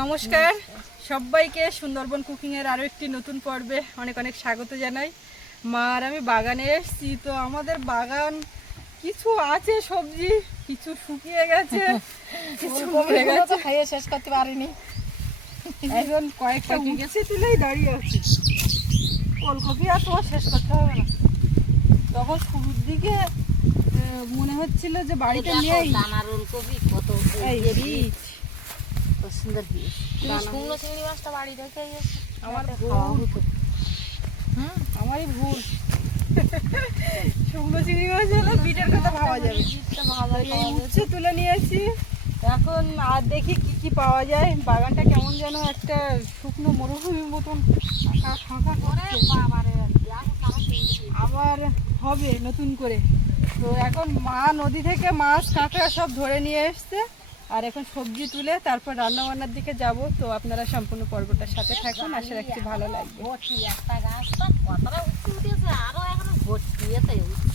নমস্কার সবাইকে সুন্দরবন কুকিং এর আরো একটি নতুন পর্বে অনেক অনেক স্বাগত জানাই। মা আর আমি বাগানে এসেছি, তো আমাদের বাগান কিছু আছে সবজি, কিছু শুকিয়ে গেছে, কিছু মরে গেছে, খাইয়ে শেষ করতে পারিনি। এখন কয়েকটা উঠেছে তুলেই দাঁড়িয়ে আছি। ওলকপি আর তোমার শেষ করতে হবে না। তখন শুরুর দিকে মনে হচ্ছিল যে বাড়িতে নেই দানার ওলকপি কত সুন্দর বীজ। শুকনো চিংড়ি মাছটা বাড়ি রেখে গেছে আমার খাওয়া ভুল, হতো। আমারই ভুল। শুকনো চিংড়ি মাছ হলে বিটের কথা ভাবা যাবে। এই উচ্ছে তুলে নিয়েছি, এখন আর দেখি কি কি পাওয়া যায়। বাগানটা কেমন যেন একটা শুকনো মরুভূমির মতন ফাঁকা করছে। আবার হবে নতুন করে। তো এখন মা নদী থেকে মাছ কাঁকড়া সব ধরে নিয়ে এসছে, আর এখন সবজি তুলে তারপর রান্না বান্নার দিকে যাব। তো আপনারা সম্পূর্ণ পর্বটার সাথে থাকুন, আশা রাখছি ভালো লাগবে। ভর্তি একটা গাছটা কতটা উঠতে উঠেছে, আরো এখনো ভর্তি এতে উঠছে।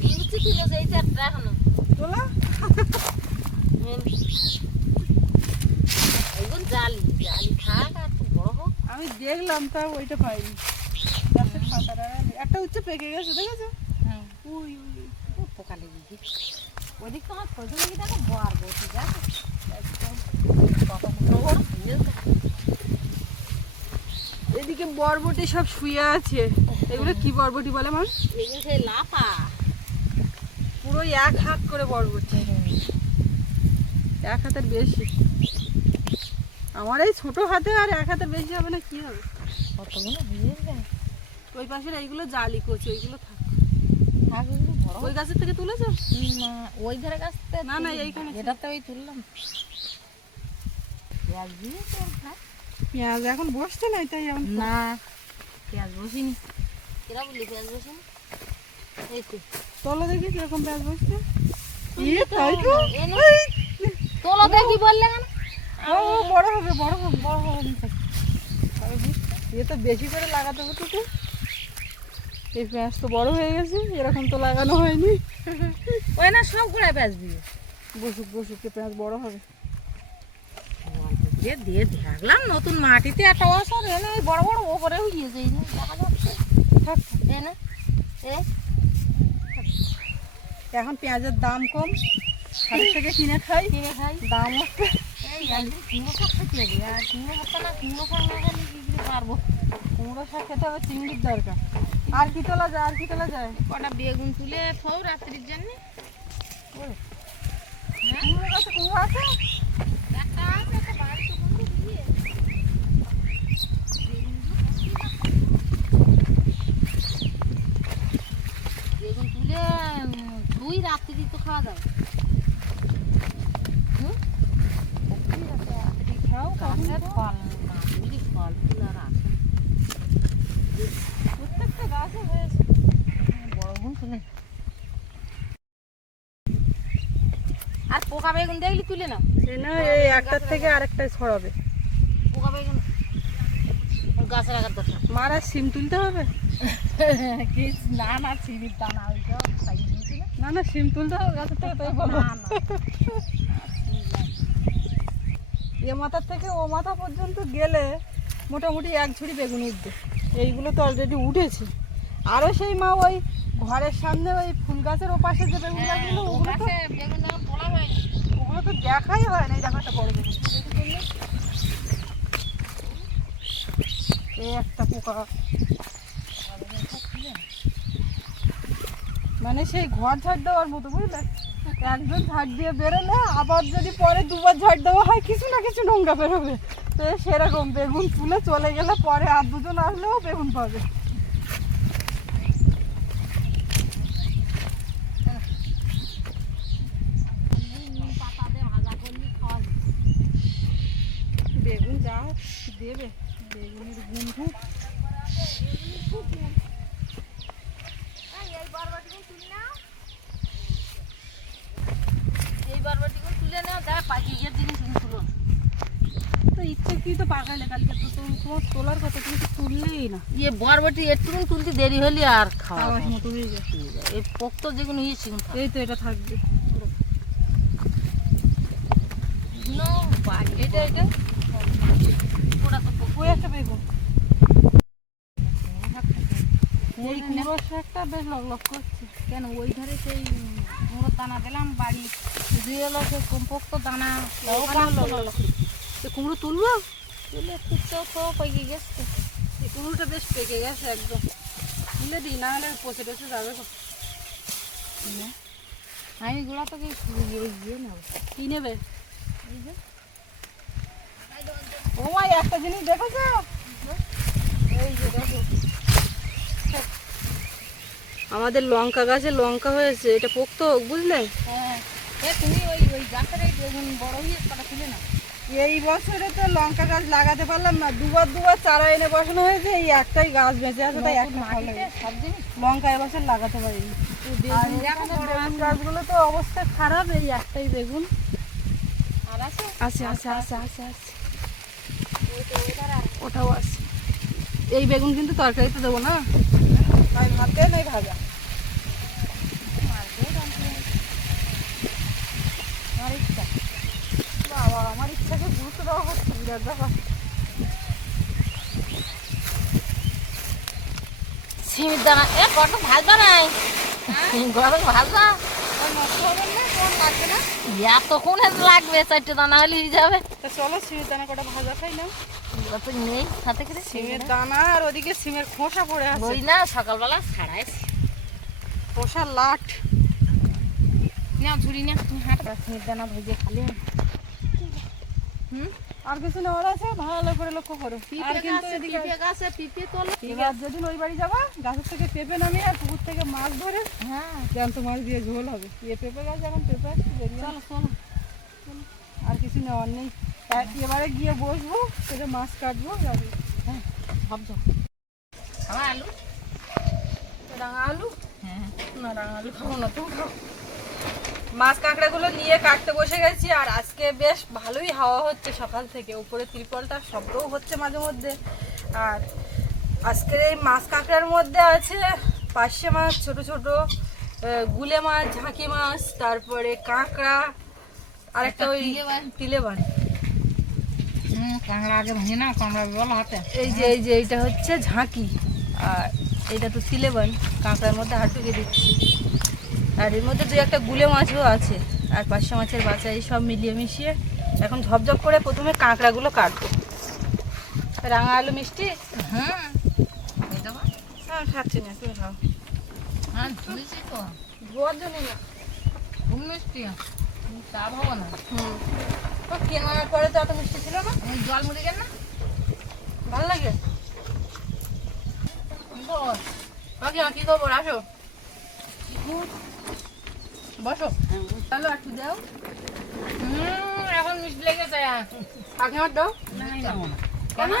কি উঠছে ছিল যে এই চারটা এখনো তোলা এইগুলো জালি জালি থাক আর একটু বড় হোক। আমি দেখলাম, তাও ওইটা পাইনি। গাছের পাতাটা একটা উচ্ছে পেকে গেছে, দেখেছো? উই উই পোকা লেগে গেছে। ওদিক তো আমার ফসল লেগে দেখো বর বসে যাবে কত বড় হয়েছে। এদিকে বরবটি সব শুয়ে আছে। এগুলো কি বরবটি বলে মা? এগুলো সেই লাফা পুরো এক হাত করে বরবটি, এক হাতের বেশি। আমার এই ছোট হাতে আর এক হাতের বেশি হবে না, কি হবে? কতগুলো হয়ে যায়। ওই পাশের এইগুলো জালি কচি, ওইগুলো থাক। থাক এগুলো বড় ওই গাছের থেকে তুলেছো? না ওই ধারে গাছ না না, এইখানে এটাতে ওই তুললাম। পেঁয়াজ দিয়ে তোর খায় পেঁয়াজ এখন বসছে না, তাই এখন না পেঁয়াজ বসিনি। এরা বললি পেঁয়াজ বসিনি। এই তো তোলো দেখি কিরকম পেঁয়াজ বসছে। তাই তো তোলো দেখি বললে কেন? ও বড় হবে বড় হবে বড় হবে। এ তো বেশি করে লাগাতে হতো তো। এই পেঁয়াজ তো বড় হয়ে গেছে, এরকম তো লাগানো হয়নি। ওই না সব গুঁড়ায় পেঁয়াজ দিয়ে বসুক বসুক, পেঁয়াজ বড় হবে। দিয়ে দিয়ে দেখলাম নতুন মাটিতে একটা বছর এনে বড় বড় ওপরে হয়েছে। এই যে দেখা যাচ্ছে থাক থাক। এ না এ এখন পেঁয়াজের দাম কম, হাটের থেকে কিনে খাই, কিনে খাই। দাম আছে। এই একদিন কুমড়ো শাক খেতে হবে, আর কুমড়ো শাকটা না কুমড়ো শাক না খেলে কি করে পারবো। কুমড়ো শাক খেতে হবে, চিংড়ির দরকার। আর কি তোলা যায়, আর কি তোলা যায়? কটা বেগুন তুলে খাও রাত্রির জন্য। কুমড়ো গাছে কুমড়ো আছে? একটা আছে, একটা বাড়িতে কুমড়ো দিয়ে বেগুন তুলে দুই রাত্রি তো খাওয়া যায়। খাও গাছের ফল না তুলি ফল ফুল আর আছে প্রত্যেকটা গাছে হয়েছে। বড় গুণ তুলে। আর পোকা বেগুন দেখলি তুলে নাও। এই একটার থেকে আরেকটাই ছড়াবে। পোকা বেগুন গাছে রাখার দরকার। মারা সিম তুলতে হবে? না না চিনির দানা ওইটা খাই দিয়েছিল। না না, সিম তুলতে হবে গাছের থেকে, তাই বলো। না না এ মাথার থেকে ও মাথা পর্যন্ত গেলে মোটামুটি এক ঝুড়ি বেগুন উঠবে। এইগুলো তো অলরেডি উঠেছে। আরও সেই মা ওই ঘরের সামনে ওই ফুল গাছের ওপাশে যে বেগুন গাছগুলো, ওগুলো তো বেগুন যখন তোলা হয়নি ওগুলো তো দেখাই হয় না। এই দেখো একটা বড় বেগুন, এই একটা পোকা। মানে সেই ঘর ঝাড় দেওয়ার মতো, বুঝলে? একজন ঝাড় দিয়ে বেরোলে আবার যদি পরে দুবার ঝাড় দেওয়া হয়, কিছু না কিছু নোংরা বেরোবে। তো সেরকম বেগুন তুলে চলে গেলে পরে আর দুজন আসলেও বেগুন পাবে। পাতা দিয়ে ভাজা করলি খাওয়া যায়। বেগুন যা দেবে, বেগুনের গুণ খুব। এই বরবটিগুলো তুলে নাও, দেখ পাখির জিনিস তুলো। তো ইচ্ছে কি তো পাকাইলে কালকে তো তোমার তোলার কথা, তুমি তো তুললেই না। ইয়ে বরবটি একটু তুলতে দেরি হলে আর খাওয়া খাওয়ার মতো হয়ে যায়। এই পোক্ত যেগুলো ইয়ে সেগুলো খাওয়া। এই তো এটা থাকবে। এটা এটা বড় শাকটা বেশ লক করছে। কেন ওই ধারে সেই কুমড়োর দানা দিলাম বাড়ি দিয়ে এলো সেই কমপোক্ত দানা কুমড়ো তুলবো, তুলে খুঁজছেও তো পেকে গেছে। এই কুমড়োটা বেশ পেকে গেছে একদম, তুলে দিই না হলে পচে টচে যাবে। আমি গুলা তোকে গিয়ে নেবো। কি নেবে? এই যে ও মা, একটা জিনিস দেখেছো? এই যে দেখো, আমাদের লঙ্কা গাছে লঙ্কা হয়েছে, এটা পোক্ত হোক, বুঝলে? হ্যাঁ, তুমি ওই ওই গাছের এই বেগুন বড় হয়ে কটা তুলে না। এই বছরে তো লঙ্কা গাছ লাগাতে পারলাম না, দুবার চারা এনে বসানো হয়েছে, এই একটাই গাছ বেঁচে আছে, তাই একটা ফল লাগে। সব জিনিস লঙ্কা এবছর লাগাতে পারিনি। আর বেগুন গাছগুলো তো অবস্থা খারাপ, এই একটাই বেগুন আর আছে আছে ওটাও আছে। এই বেগুন কিন্তু তরকারিতে দেবো না, নাই ভাতে নাই ভাজা। আমার ইচ্ছা। বাবা, আমার ইচ্ছাকে গুরুত্ব দেওয়া হচ্ছে, বিরাট ব্যাপার। সিমির দানা এ কত ভাজবা নাই, গরম ভাজবা আর নষ্ট হবে না, কোন লাগবে না। এতক্ষণ লাগবে, 4টে দানা হলে হয়ে যাবে। তা চলো সিমের দানা কটা ভাজা খাই না। তো নেই হাতে করে সিমের দানা আর ওদিকে সিমের খোসা পড়ে আছে, বই না সকালবেলা ছাড়াইছি। খোসা লাট। না ঝুড়ি না হাঁটা সিমির দানা ভেজে খালি। আর কিছু নেওয়ার আছে, ভালো করে লক্ষ্য করো। আর কিন্তু এদিকে গাছে পিঁপে তোলে। এবার যেদিন ওই বাড়ি যাবা, গাছের থেকে পেঁপে নামিয়ে আর পুকুর থেকে মাছ ধরে হ্যাঁ জ্যান্ত মাছ দিয়ে ঝোল হবে। পেঁপে গাছ এখন পেঁপে আসছে, চলো চলো। আর কিছু নেওয়ার নেই। তাই এবারে গিয়ে বসবো, সেটা মাছ কাটবো, যাবো। হ্যাঁ ভাবছো আমার আলু রাঙা আলু? হ্যাঁ না, রাঙা আলু খাবো না, তুমি খাও। মাছ কাঁকড়াগুলো নিয়ে কাটতে বসে গেছি, আর আজকে বেশ ভালোই হাওয়া হচ্ছে সকাল থেকে, উপরে ত্রিপলটার শব্দও হচ্ছে মাঝে মধ্যে। আর আজকের এই মাছ কাঁকড়ার মধ্যে আছে পার্শে মাছ, ছোট ছোট গুলে মাছ, ঝাঁকি মাছ, তারপরে কাঁকড়া, আর একটা ওই তিলেবান। কাঁকড়া আগে ভাঙে না, কাঁকড়া বলো হাতে। এই যে এইটা হচ্ছে ঝাঁকি, আর এটা তো তিলেবান। কাঁকড়ার মধ্যে হাত ঢুকে দিচ্ছি, আর এর মধ্যে দুই একটা গুলে মাছও আছে, আর পার্শে মাছের বাচ্চা, এই সব মিলিয়ে মিশিয়ে এখন ঝপঝপ করে প্রথমে কাঁকড়াগুলো কাটবো। রাঙা আলু মিষ্টি? হ্যাঁ হ্যাঁ, খাচ্ছি না, তুমি খাও। হ্যাঁ ধুয়েছি তো, ধোয়ার জন্য না। খুব মিষ্টি, চা ভাবো না। তো কেনার পরে তো এত মিষ্টি ছিল না। ওই জল মুড়ে গেল না, ভালো লাগে। বল বাকি কি খবর? আসো, বসো। তাহলে একটু দাও। এখন মিষ্টি লেগেছে। আগে আমার দাও। নাই না কেন?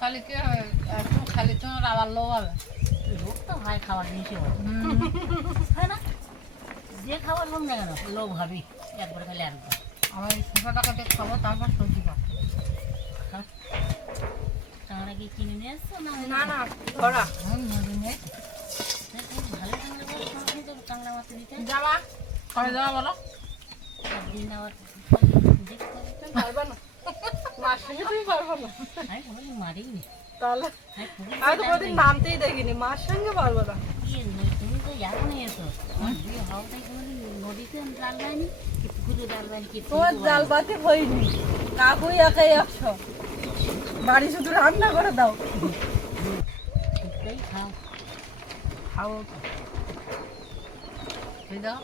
খালি কি হবে, একটু খালি তোমার আবার লোভ হবে। লোভ তো হয় খাবার জিনিসে, হয় না? যে খাবার লোভ না কেন লোভ হবেই একবার খালি একবার। আমার এই 600 টাকাতে খাবো, তারপর সবজি পাবো। টাকাটা কি কিনে নিয়ে এসছো না? না না, ধরা। নদী নিয়ে ভালো কাঁকড়া মাছ দিতে যাবা করে দেওয়া বলো। একদিন আবার দেখতে হবে। তুমি পারবা না, মার সঙ্গে তুমি পারবা না। আমি কোনোদিন মারিনি। তাহলে আমি পুকুরে আমি তো কোনোদিন নামতেই দেখিনি, মার সঙ্গে পারবো না। তুমি তো এখনই এসো, বিয়ে হওয়াটাই কোনোদিন নদীতে জাল দেয়নি কি পুকুরে জাল দেয়নি কি তোমার জাল পাতি হয়নি, কাকুই একাই একশো, বাড়ি শুধু রান্না করে দাও। টুকটাই খাও। খাবো এই দাও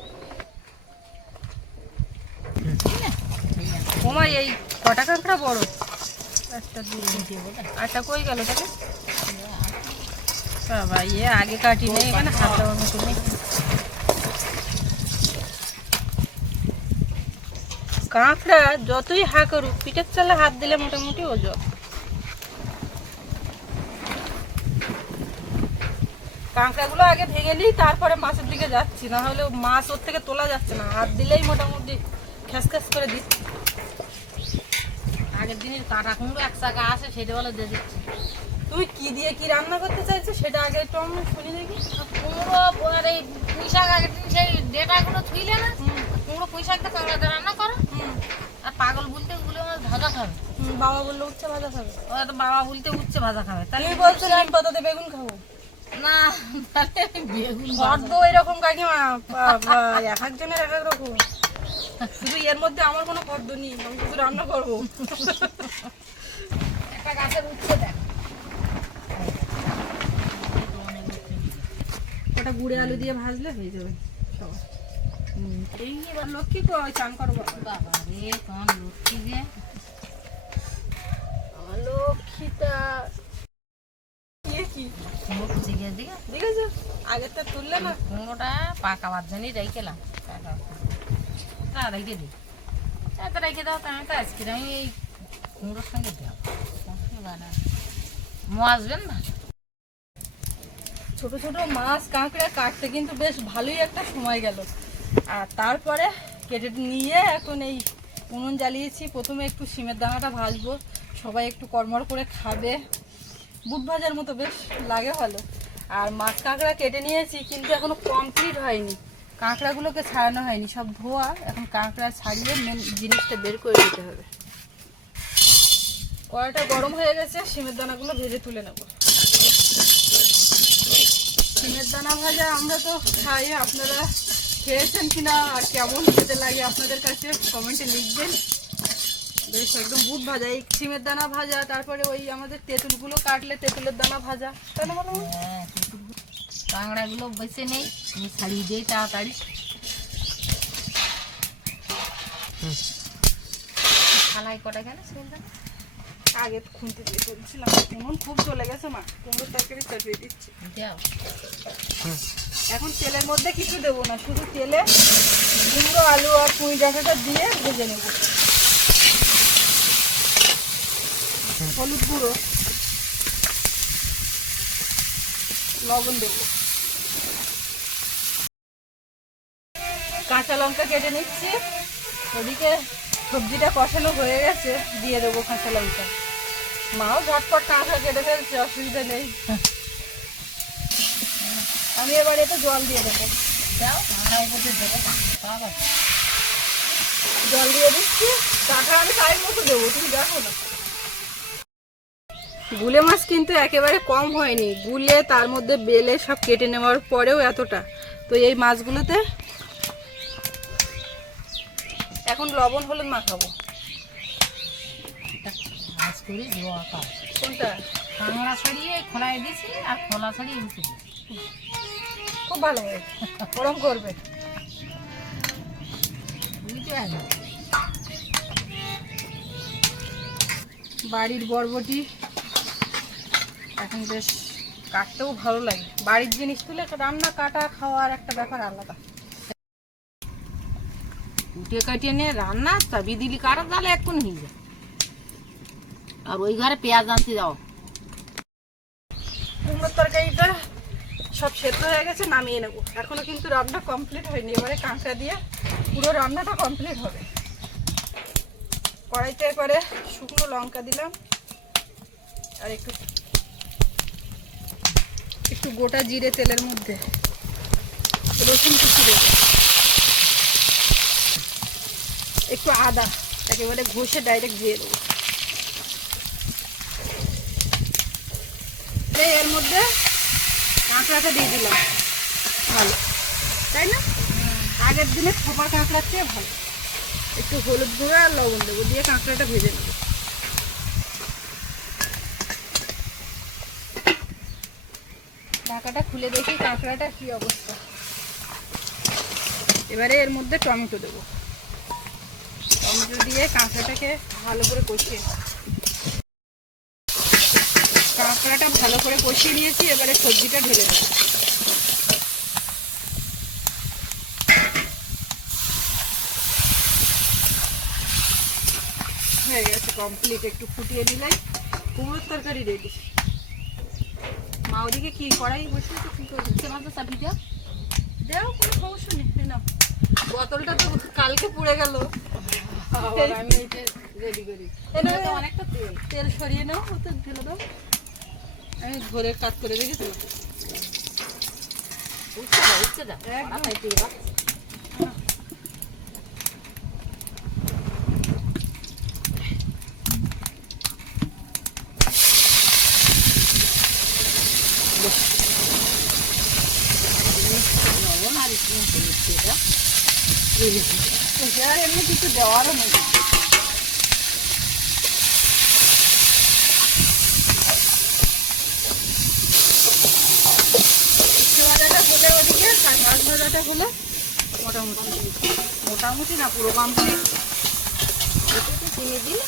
ওমা, এই কটা কাঁকড়া বড়? একটা দুই দেবো না। আটটা কই গেল তাহলে? বাবা, ইয়ে আগে কাটি নেই, এখানে হাত দেওয়ার মতো নেই। কাঁকড়া যতই হা করুক, পিঠের চালে হাত দিলে মোটামুটি ওজন। কাঁকড়াগুলো আগে ভেঙে নিই, তারপরে মাছের দিকে যাচ্ছি, না হলে মাছ ওর থেকে তোলা যাচ্ছে না, হাত দিলেই মোটামুটি খ্যাস খ্যাস করে দিচ্ছি। আগের দিনের কাঁটা কুমড়ো এক চাকা আছে, সেটা বলে দিয়ে দিচ্ছি। তুমি কি দিয়ে কি রান্না করতে চাইছো সেটা আগে একটু আমি শুনি দেখি। কুমড়ো আর এই পুঁই শাক আগের দিন সেই ডেটাগুলো থুইলে না, কুমড়ো পুঁই শাকটা কাঁকড়া দিয়ে রান্না করো। আর পাগল বলতে ওগুলো আমার ভাজা খাবে। বাবা বললো উচ্ছে ভাজা খাবে, ওরা তো বাবা বলতে উচ্ছে ভাজা খাবে। তাহলে তুমি বলছো নিম পাতাতে বেগুন খাবো। না তাহলে বেগুন ফর্দ এরকম কাকিমা, বাবা, এক একজনের এক এক রকম। শুধু এর মধ্যে আমার কোনো ফর্দ নেই, আমি শুধু রান্না করবো। একটা গাছের উচ্ছে দেখ ওটা গুঁড়ে আলু দিয়ে ভাজলে হয়ে যাবে সব। এই এবার লক্ষ্মী কই চান করবো বাবা রে তোমার লক্ষ্মী যে লক্ষ্মীটা কি কুমড়ো কুচি গিয়ে দিকে দেখেছো আগেরটা তুললে না? কুমড়োটা পাকাবার জন্যই রেখেলাম রেখে দিই তো রেখে দাও আমি তো আজকে আমি এই কুমড়োর সঙ্গে দেওয়া আসবেন না। ছোট ছোট মাছ কাঁকড়া কাটতে কিন্তু বেশ ভালোই একটা সময় গেল। আর তারপরে কেটে নিয়ে এখন এই উনুন জ্বালিয়েছি। প্রথমে একটু সিমের দানাটা ভাজবো, সবাই একটু কড়মড় করে খাবে, বুট ভাজার মতো বেশ লাগে ভালো। আর মাছ কাঁকড়া কেটে নিয়েছি কিন্তু এখনো কমপ্লিট হয়নি, কাঁকড়াগুলোকে ছাড়ানো হয়নি, সব ধোয়া। এখন কাঁকড়া ছাড়িয়ে মেন জিনিসটা বের করে দিতে হবে। কড়াইটা গরম হয়ে গেছে, সিমের দানাগুলো ভেজে তুলে নেব। সিমের দানা ভাজা আমরা তো খাই, আপনারা খেয়েছেন কিনা আর কেমন খেতে লাগে আপনাদের কাছে কমেন্টে লিখবেন। বেশ একদম বুট ভাজা, এই সিমের দানা ভাজা, তারপরে ওই আমাদের তেঁতুলগুলো কাটলে তেঁতুলের দানা ভাজা, তাই না বলো? হ্যাঁ কাঁকড়াগুলো বেছে নেই, আমি ছাড়িয়ে দিই তাড়াতাড়ি। থালায় কটা গেল সেটা আগে খুনতে দিয়ে তুলছিলাম, উনুন খুব চলে গেছে মা, কুমড়োর তরকারি চাপিয়ে দিচ্ছি। দাও এখন তেলের মধ্যে কিছু দেবো না, শুধু তেলে কুমড়ো আলু আর পুঁই ডাঁটাটা দিয়ে ভেজে নেব। হলুদ গুঁড়ো, লবণ দেব, কাঁচা লঙ্কা কেটে নিচ্ছি। ওদিকে সবজিটা কষানো হয়ে গেছে, দিয়ে দেবো কাঁচা লঙ্কা। মাও ঝটপট কাঁচা কেটে ফেলছে, অসুবিধা নেই। আমি এবার এতে জল দিয়ে দেবো। দাও আমরা উপরে দেবো বাবা জল দিয়ে দিচ্ছি, কাঁটা আমি টাইম মতো দেবো, তুমি দেখো না। গুলে মাছ কিন্তু একেবারে কম হয়নি, গুলে তার মধ্যে বেলে সব কেটে নেওয়ার পরেও এতটা। তো এই মাছগুলোতে এখন লবণ হলুদ মাখাবো। মাছ করে ধোয়া খাও কোনটা? কাঁকড়া ছাড়িয়ে খোলায় দিয়েছি আর খোলা ছাড়িয়ে উঠে দিয়েছি। খুব ভালো হয়, গরম করবে। বুঝতে পারলি বাড়ির বরবটি এখন বেশ কাটতেও ভালো লাগে, বাড়ির জিনিস তুলে রান্না কাটা খাওয়ার একটা ব্যাপার আলাদা। উঠে কাটিয়ে নিয়ে রান্না চাবি দিলি কাটা তাহলে এক্ষুনি হয়ে যায়। আর ওই ঘরে পেঁয়াজ আনতে যাও। কুমড়োর তরকারিটা সব সেদ্ধ হয়ে গেছে, নামিয়ে নেবো। এখনো কিন্তু রান্না কমপ্লিট হয়নি, এবারে কাঁকড়া দিয়ে পুরো রান্নাটা কমপ্লিট হবে। কড়াইতে এবারে শুকনো লঙ্কা দিলাম আর একটু একটু গোটা জিরে তেলের মধ্যে, রসুন কুচি দেবো, একটু আদা একেবারে ঘষে ডাইরেক্ট দিয়ে দেবো। এর মধ্যে কাঁকড়াটা দিয়ে দিলাম, ভালো তাই না? আগের দিনে খোপা কাঁকড়ার চেয়ে ভালো। একটু হলুদ গুঁড়ো আর লবণ দেবো, দিয়ে কাঁকড়াটা ভেজে নেব। ঢাকাটা খুলে দেখি কাঁকড়াটা কি অবস্থা। এবারে এর মধ্যে টমেটো দেবো, টমেটো দিয়ে কাঁকড়াটাকে ভালো করে কষিয়ে, কাঁকড়াটা ভালো করে কষিয়ে নিয়েছি। এবারে সবজিটা ঢেলে দেবো। হয়ে গেছে কমপ্লিট, একটু ফুটিয়ে নিলাই কুমড়োর তরকারি রেডি। মা ওদিকে কি কড়াই বসে তো কি করবে? সে মাত্র চাবি দাও দেও, কোনো সমস্যা নেই। এই নাও, বোতলটা তো কালকে পুড়ে গেল, আমি এটা রেডি করি। এটা অনেকটা তেল তেল সরিয়ে নাও, ওতে ঢেলে দাও। আমি ধরে কাট করে রেখেছিলাম। উঠছে দাও একদম। আর এমনি কিছু দেওয়ারও নেই। ভাজাটা হলে ওদিকে আর মাছ ভাজাটা হলো মোটামুটি মোটামুটি না পুরো কমপ্লিট। একটু চিনি দিলে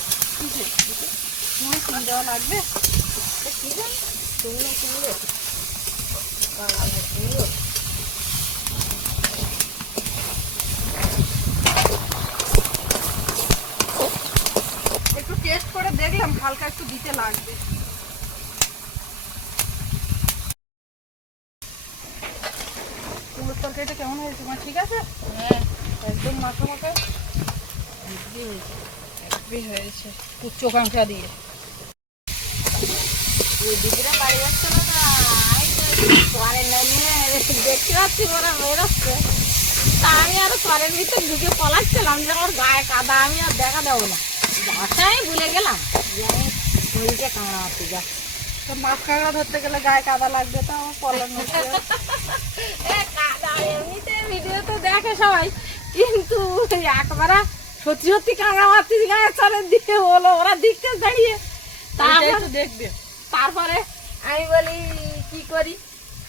তোমার চিনি দেওয়া লাগবে। কি জানি চিনি চিনি একটু টেস্ট করে দেখলাম, হালকা একটু দিতে লাগবে। কুমড়োর তরকারিটা কেমন হয়েছে তোমার? ঠিক আছে, হ্যাঁ একদম মাখা মাখা হয়েছে উচ্চ কাঁকড়া দিয়ে। দিদিরা বাড়ি যাচ্ছে না পরে নেমে দেখতে পাচ্ছি ওরা বেরোচ্ছে, তা আমি আরো পরের ভিতর ঢুকে পলাচ্ছিলাম যে আমার গায়ে কাদা, আমি আর দেখা দেবো না। বাসায় ভুলে গেলাম যে আমি নদীতে কাঁকড়া মারতে যাচ্ছি। তো মাছ কাঁকড়া ধরতে গেলে গায়ে কাদা লাগবে, তো আমার পলার মধ্যে কাদা এমনিতে ভিডিও তো দেখে সবাই, কিন্তু একবারে সত্যি সত্যি কাঁকড়া মারতে গায়ে চলের দিকে হলো, ওরা দেখতে দাঁড়িয়ে। একটু দেখবে। তারপরে আমি বলি কি করি,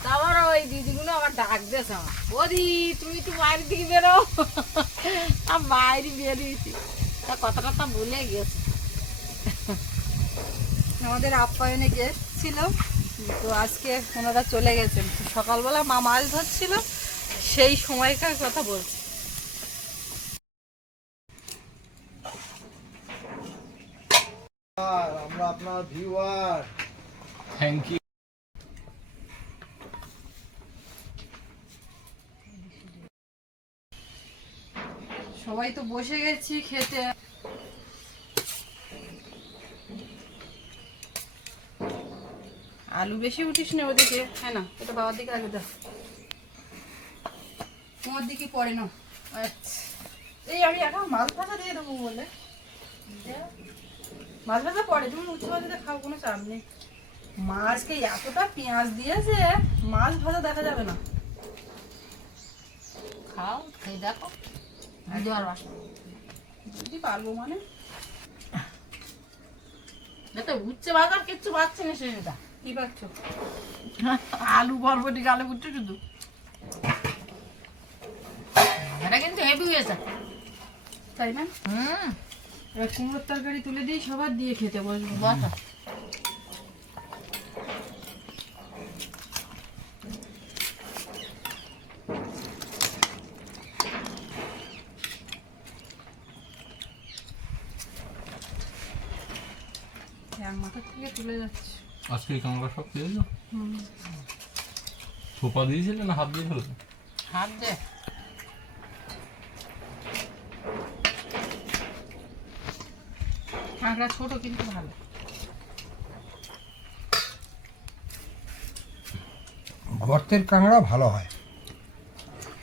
তারপর ওই দিদিগুলো আবার ডাক দিয়েছে আমার, বৌদি তুমি একটু বাইরের দিকে বেরো। আমি বাইরে বেরিয়েছি, তা কথাটা তো ভুলে গেছে। আমাদের আপ্যায়নে গেস্ট ছিল, তো আজকে ওনারা চলে গেছেন। তো সকালবেলা মা মাছ ধরছিল, সেই সময়কার কথা বলছি। আমরা আপনার ভিউয়ার। Thank you. সবাই তো বসে গেছি খেতে। আলু বেশি উঠিস না ওদিকে, হ্যাঁ না, এটা বাবার দিকে আগে দাও, তোমার দিকে পরে না। আচ্ছা, এই আমি এখন মাছ ভাজা দিয়ে দেবো বলে, মাছ ভাজা পরে, তুমি উচ্চ ভাজাতে খাও, কোনো চাপ নেই। মাছকে এতটা পেঁয়াজ দিয়েছে, মাছ ভাজা দেখা যাবে না। খাও, খেয়ে দেখো, বুঝতে পারবা। যদি পারবো মানে যাতে উচ্ছে বাজার কিচ্ছু পাচ্ছে না সেটা। কি পাচ্ছো? আলু বরবটি গালে উঠছে শুধু, এটা কিন্তু হেভি হয়েছে, তাই না? হুম। এবার কুমড়োর তরকারি তুলে দিই, সবার দিয়ে খেতে বসবো। বসো। এক মাথা থেকে তুলে যাচ্ছে। আজকে এই কাঁকড়া সব দিয়েছো? থোপা দিয়েছিলে না হাত দিয়ে ফেলেছো? হাত দে। কাঁকড়া ছোট কিন্তু ভালো। গর্তের কাঁকড়া ভালো হয়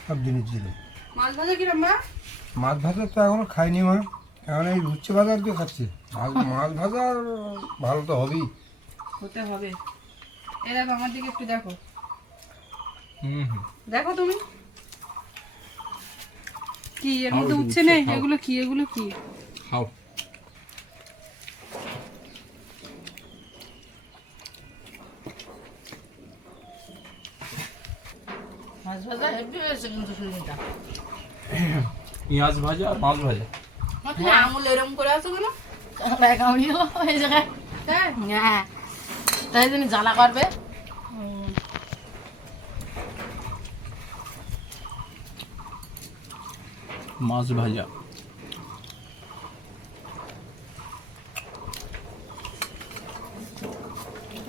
সব জিনিস দিলে। মাছ ভাজা কিরম মা? মাছ ভাজা তো এখনো খাইনি মা, এখন এই উচ্ছে ভাজা দিয়ে খাচ্ছি। মাছ ভাজা ভালো তো হবেই। হতে হবে। এ দেখো আমার দিকে একটু দেখো, হুম হুম। দেখো তুমি কি এর মধ্যে খাও, উচ্ছে উচ্ছে নেই? খাও। এগুলো কি, এগুলো কি? খাও। মাছ ভাজা হেভি হয়েছে কিন্তু সুজিটা। পেঁয়াজ ভাজা আর মাছ ভাজা। তুমি আঙুল এরম করে আছো কেন? কাঁকড়ায় কামড়িও এই জায়গায়। হ্যাঁ, হ্যাঁ, তাই জন্য জ্বালা করবে। মাছ ভাজা।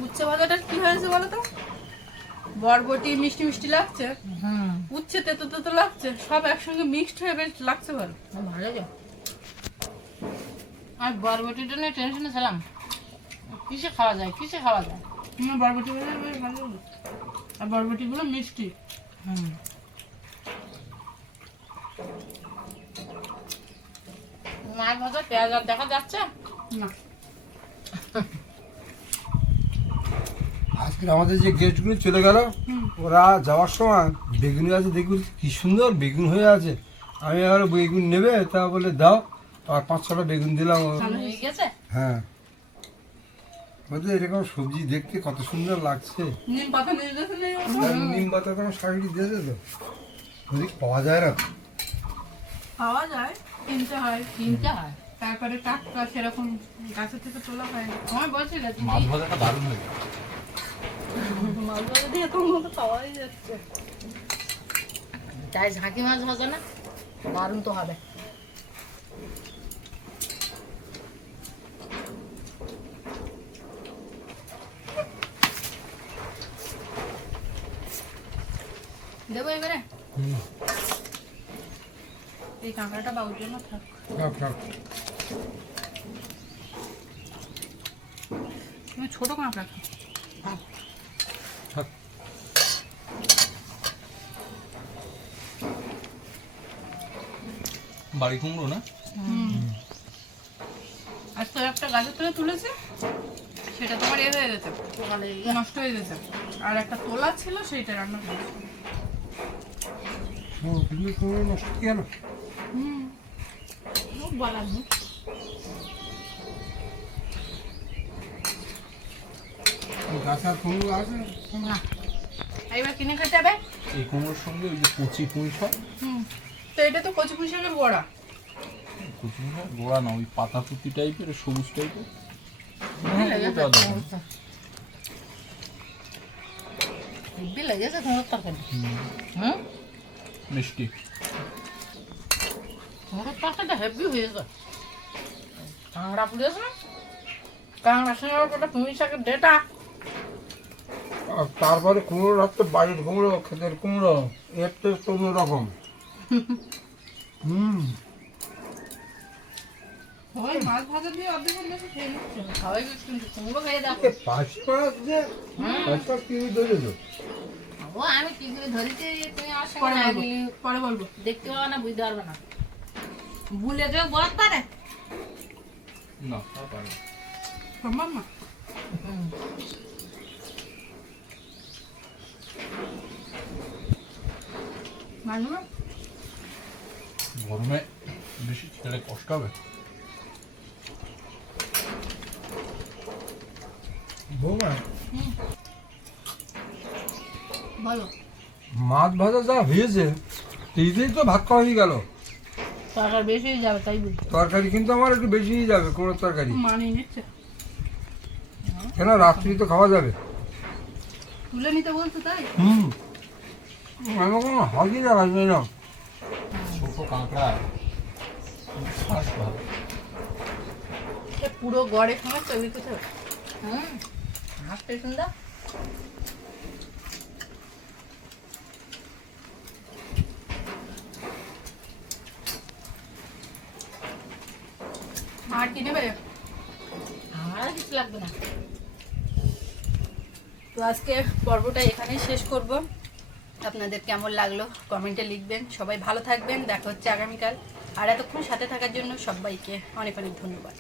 উচ্ছে ভাজাটা কি হয়েছে বলো তো? বরবটি মিষ্টি মিষ্টি লাগছে, হুম, উচ্ছে তেতো তেতো লাগছে, সব একসঙ্গে মিক্সড হয়ে বেশ লাগছে ভালো। ভালো যা। আমি বরবটিটা নিয়ে টেনশনে ছিলাম, কিসে খাওয়া যায়, কিসে খাওয়া যায়। বরবটি ভাজা বেশ ভালো, আর বরবটিগুলো মিষ্টি। হুম। মাছ ভাজা পেঁয়াজ আর দেখা যাচ্ছে না, আজকে আমাদের যে গেস্টগুলো চলে গেল, ওরা যাওয়ার সময় বেগুন গাছে দেখুন কি সুন্দর বেগুন হয়ে আছে। আমি আরো বেগুন নেবে তা বলে দাও, আর 5-6টা বেগুন দিলাম। ভালো হয়ে গেছে। হ্যাঁ, বলতে এরকম সবজি দেখতে কত সুন্দর লাগছে। নিম পাতা নিয়ে যেতে নেই ওটা? আর নিম পাতা তোমার শাড়ি দিয়েছে তো, যদি পাওয়া যায় না। পাওয়া যায়, কিনতে হয়, কিনতে হয়। তারপরে টাটকা সেরকম গাছের থেকে তোলা হয় না। আমার বলছিল মাছ ভাজাটা দারুণ হয়েছে। মাছ ভাজা দিয়ে তোর মতো পাওয়াই যাচ্ছে। তাই ঝাঁকি মাছ ভাজা না, দারুণ তো হবে। দেবো এবারে? হুম, এই কাঁকড়াটা বাবুর জন্য থাক। থাক, থাক। তুমি ছোট কাঁকড়া খাও। থাক। বাড়ি কুমড়ো না? আর তো একটা গাছের থেকে তুলেছে, সেটা তোমার এ হয়ে গেছে, সকালে নষ্ট হয়ে গেছে। আর একটা তোলা ছিল, সেইটা রান্না করেছে। ও, কিন্তু কোনো নষ্ট কেন? বলার নেই। গাছ আর কুমড়ো আছে? না, এইবার কিনে খেতে হবে। এই কুমড়োর সঙ্গে ওই যে কচি পুঁই শাক, তো এটা তো কচি পুঁই শাকের বড়া। কচি পুঁই শাক গোড়া না, ওই পাতা পুঁতি টাইপের, সবুজ টাইপের। হেব্বি লেগেছে তোমার তরকারি। হুম, মিষ্টি। তোমার তরকারিটা হেব্বি হয়েছে। কাঁকড়া পুড়িয়েছে না, কাঁকড়ার সঙ্গে ওটা পুঁই শাকের ডেটা। আর তারপরে কুমড়ো রাখতে বাড়ির কুমড়ো, ক্ষেতের কুমড়ো, এর টেস্ট অন্যরকম। হুম, সবাই মাছ ভাজা দিয়ে অর্ধেক বেশি খেয়ে নিচ্ছে। সবাই কিন্তু কুমড়ো খেয়ে দাও। এ পাঁচ মাছ যে, 5 মাছ কি ধরেছো? ও আমি কি করে ধরেছি, তুমি আমার সঙ্গে পরে না বলবো, গেলে পরে বলবো। দেখতে পাবো না, বুঝতে পারবে না। ভুলে কেউ বলতে পারে? না, তা পারে না। সম্ভব না। মানবো? গরমে বেশি খেলে কষ্ট হবে। বৌমা, বলো। মাছ ভাজা যা হয়েছে, এইটাই তো ভাত খাওয়া হয়ে গেল। তরকারি বেশি হয়ে যাবে তাই বলছি। তরকারি কিন্তু আমার একটু বেশিই যাবে, কুমড়োর তরকারি। মানিয়ে নিচ্ছে। কেন, রাত্রি তো খাওয়া যাবে। তুলে নিতে বলছো তাই? হুম, আমি কোনো হাজি রাখবে না। ছোট কাঁকড়া শ্বাস ভালো। এ পুরো গড়ে খাওয়া চলে কোথাও। হাসতে সুন্দর। আর কি নেবে? আমার আর কিছু লাগবে না। তো আজকে পর্বটা এখানেই শেষ করব। আপনাদের কেমন লাগলো কমেন্টে লিখবেন। সবাই ভালো থাকবেন, দেখা হচ্ছে আগামীকাল। আর এতক্ষণ সাথে থাকার জন্য সবাইকে অনেক অনেক ধন্যবাদ।